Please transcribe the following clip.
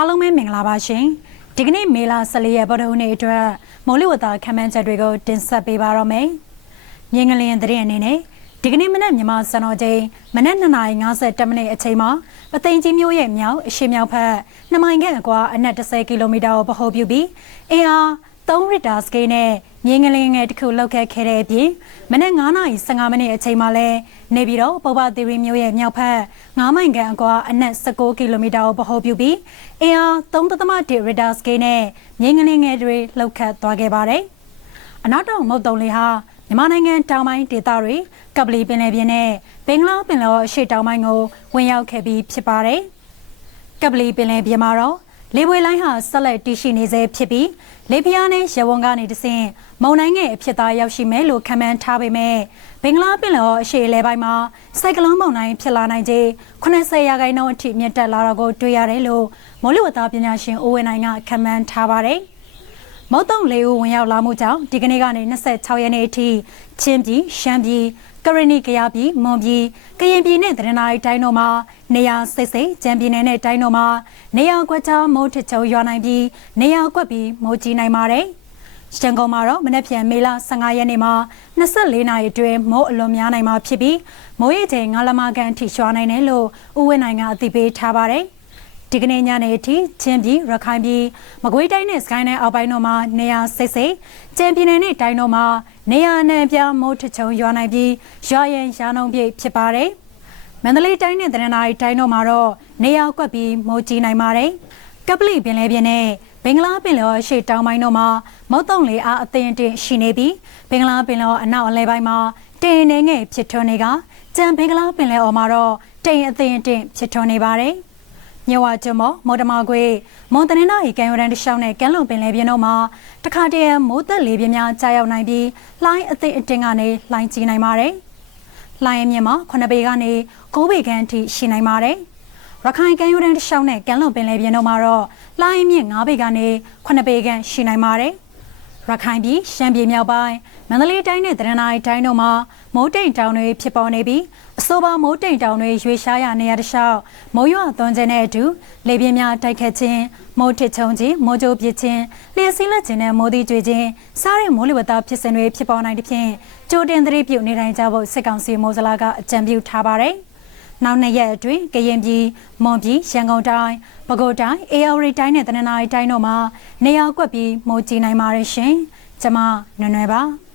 အားလုံးပဲမင်္ဂလာပါရှင်ဒီကနေ့မေလ14ရက်ဗုဒ္ဓဟူးနေ့အတွက်မိုးလေဝသခန့်မှန်းချက်တွေကိုတင်ဆက်ပေးပါတော့မယ်မြင်းကလင်းသတင်းအနေနဲ့ဒီကနေ့မနက်မြန်မာစံတော်ချိန်မနက်2:50မိနစ်အချိန်မှာပသိမ်ကြီးမြို့ရဲ့မြောက်အရှေ့မြောက်ဘက်2မိုင်ခန့်အကွာအနက်10ကီလိုမီတာကိုပဟုပြုပြီးအင်အား 3ရစ်တာစကေးနဲ့မြင်းကလေးငယ်တစ်ခုလောက်ခဲ့ခဲ့တဲ့အပြင်မနက်9:15မိနစ်အချိန်မှာလဲနေပြည်တော်ပုဗ္ဗသီရိမြို့ရဲ့မြောက်ဘက်9မိုင်ခန့်အကွာအနက်16ကီလိုမီတာကိုပဟုပြုပြီးအင်အား3.1ရစ်တာစကေးနဲ့မြင်းကလေးငယ်တွေလောက်ခတ်သွားခဲ့ပါတယ်။အနောက်တောင်မုတ်တုံလေးဟာမြန်မာနိုင်ငံတောင်ပိုင်းဒေသတွေကပလီပင်လယ်ပြင်နဲ့ဘင်္ဂလားပင်လယ်အရှေ့တောင်ပိုင်းကိုဝင်ရောက်ခဲ့ပြီးဖြစ်ပါတယ်။ကပလီပင်လယ်ပြင်မှာတော့ လေပွေလိုင်းဟာဆက်လက်တည်ရှိနေဆဲဖြစ်ပြီးလေပြားနဲ့ရဝုံကနေတဆင့်မုန်တိုင်းငယ်အဖြစ်သားရောက်ရှိမယ်လို့ခန့်မှန်းထားပေမဲ့ဘင်္ဂလားပင်လယ်အရှေ့အလယ်ပိုင်းမှာစိုက်ကလုန်းမုန်တိုင်းဖြစ်လာနိုင်ခြင်း80ရာခိုင်နှုန်းအထိမြင့်တက်လာတော့ကိုတွေ့ရတယ်လို့မိုးလေဝသပညာရှင်အိုဝင်းနိုင်ကခန့်မှန်းထားပါတယ်။မုတ်တုံလေးဦးဝင်ရောက်လာမှုကြောင့်ဒီကနေ့ကနေ26ရက်နေ့အထိချင်းပြည်ရှမ်းပြည်ကရဏီကရပြည်မွန်ပြည်ကရင်ပြည်နဲ့တရနာရီတိုင်းတို့မှာ နေရာစိတ်စိတ်ကြံပြည်နယ်နဲ့တိုင်းတို့မှာနေရာကွက်ချမိုးထချုံရွာနိုင်ပြီးနေရာကွက်ပြီးမိုးကြီးနိုင်ပါတယ်။ရန်ကုန်မှာတော့မနက်ဖြန်မေလ15ရက်နေ့မှာ24နာရီအတွင်းမိုးအလွန်များနိုင်မှာဖြစ်ပြီးမိုးရေချိန်9လမကန်ထိရွာနိုင်တယ်လို့ဥဝင်းနိုင်ကအသိပေးထားပါတယ်။ဒီကနေ့ညနေအထိချင်းပြည်ရခိုင်ပြည်မကွေးတိုင်းနဲ့စကိုင်းတိုင်းအောက်ပိုင်းတို့မှာနေရာစိတ်စိတ်ကျန်ပြည်နယ်နဲ့တိုင်းတို့မှာနေရာအနှံ့ပြမိုးထချုံရွာနိုင်ပြီးရွာရင်ရာနှုံပြည့်ဖြစ်ပါတယ်။ မန္တလေးတိုင်းနဲ့တနင်္သာရီတိုင်းတို့မှာတော့နေရာကွက်ပြီးမိုးကြီးနိုင်ပါတယ်။ကပလီပင်လယ်ပြင်နဲ့ဘင်္ဂလားပင်လယ်အရှေ့တောင်ပိုင်းတို့မှာမုတ်တုံလေအားအသင့်အင့်ရှိနေပြီးဘင်္ဂလားပင်လယ်အနောက်အလယ်ပိုင်းမှာတင်နေငယ်ဖြစ်ထွန်းနေကကြံဘင်္ဂလားပင်လယ်အော်မှာတော့တိမ်အသင့်အင့်ဖြစ်ထွန်းနေပါတယ်။မြဝကျွန်းမော်မော်တမကွေမွန်တနင်္လာရီကံရန်တရှောင်းနဲ့ကမ်းလွန်ပင်လယ်ပြင်တို့မှာတခါတည်းမိုးသက်လေပြင်းများကြာရောက်နိုင်ပြီးလှိုင်းအသင့်အတင်းကနေလှိုင်းကြီးနိုင်ပါတယ်။ လှိုင်းအမြင့်မှာ9ပေကနေ9ပေခန့်အထိရှိနိုင်ပါတယ်။ရခိုင်ကမ်းရိုးတန်းတရှောင်းနဲ့ကမ်းလွန်ပင်လယ်ပြင်တို့မှာတော့လှိုင်းအမြင့်9ပေကနေ9ပေခန့်ရှိနိုင်ပါတယ်။ ရခိုင်ပြည်ရှမ်းပြည်မြောက်ပိုင်းမန္တလေးတိုင်းနဲ့တရနာရီတိုင်းတို့မှာမိုးတိမ်တောင်တွေဖြစ်ပေါ်နေပြီးအဆိုပါမိုးတိမ်တောင်တွေရွေရှားရနေရတဲ့လျှောက်မိုးရွာသွန်းခြင်းနဲ့အတူလေပြင်းများတိုက်ခတ်ခြင်းမိုးထစ်ချုံခြင်းမိုးကြိုးပစ်ခြင်းလျှက်စီးလက်ခြင်းနဲ့မိုးသီးကြွေခြင်းစားတဲ့မိုးလေဝသဖြစ်စဉ်တွေဖြစ်ပေါ်နိုင်တဲ့ဖြင့်ကြိုတင်သတိပြုနေတိုင်းကြဖို့စစ်ကောင်စီမိုးစလာကအကြံပြုထားပါတယ်။ နောက်နှစ်ရက်အတွင်းကရင်ပြည်မွန်ပြည်ရန်ကုန်တိုင်းပဲခူးတိုင်းအေရဝတီတိုင်းနဲ့တနင်္သာရီတိုင်းတို့မှာနေရာကွက်ပြီးမိုးကြီးနိုင်ပါတယ်ရှင်။ကျမနွယ်နွယ်ပါ။